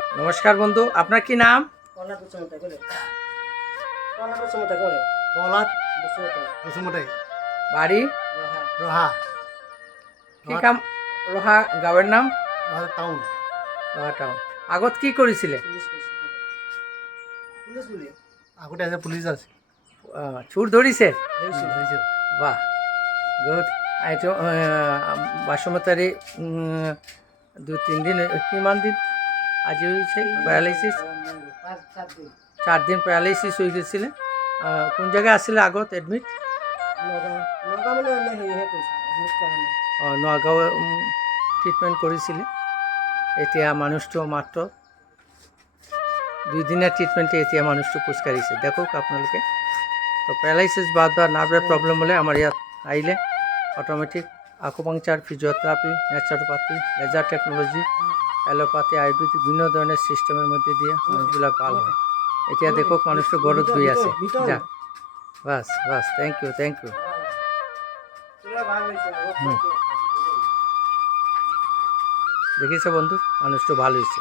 নমস্কার বন্ধু, আপনার কি নাম? প্রহ্লাদ বসুমতারি করে প্রহ্লাদ বসুমতারি করে প্রহ্লাদ বসুমতারি বসুমতারি বাড়ি? রহা রহা কি কাম? রহা গাঁৱৰ নাম? রহা টাউন। ৰহা টাউন। আগত কি কৰিছিলে? পুলিশ কইছে পুলিশ বলে আগতে আছে পুলিচ আছে চোৰ ধৰিছে? ধৰিছে। বাহ, গুড। এইটো বাসুমতাৰী 2-3 দিন, কিমান দিন আজি হৈছে পেৰালাইচিছ? 4 দিন পেৰালাইচিছ হৈ গৈছিলে। কোন জেগা আছিলে আগত এডমিট? নগা মানে হেৰিহে কৈছে এডমিট কৰা নাই। নগাঁও ট্ৰিটমেণ্ট কৰিছিলে। এতিয়া মানুহটো মাত্ৰ 2 দিনীয়া ট্ৰিটমেণ্টে এতিয়া মানুহটো খোজকাঢ়িছে। দেখক আপোনালোকে। তো পেৰালাইচিছ বা নাৰ্ভৰ প্ৰব্লেম হ'লে আমাৰ ইয়াত আহিলে automatic acupuncture, physiotherapy, naturopathy, laser technology, allopathy, Ayurvedic বিভিন্ন ধৰণৰ ছিষ্টেমৰ মধ্যে দিয়ে মানুহবিলাক ভাল হয়। এতিয়া দেখক মানুহটো ঘৰত গৈ আছে। যা, বাছ বাছ, থেংক ইউ, থেংক ইউ। পুরা ভাগ হইছে দেখিছে বন্ধু, মানুষটো ভালো হয়েছে।